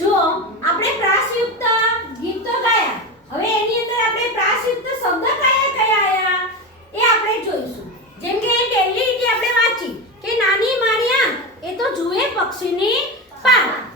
જો આપણે પ્રાસયુક્ત ગીત તો ગાયા, હવે એની અંદર આપણે પ્રાસયુક્ત શબ્દ કયા કયા આયા એ આપણે જોઈશું. જેમ કે પહેલી લીટી આપણે વાંચી કે નાની મારી આંખ એ તો જુએ પક્ષીની પાંખ.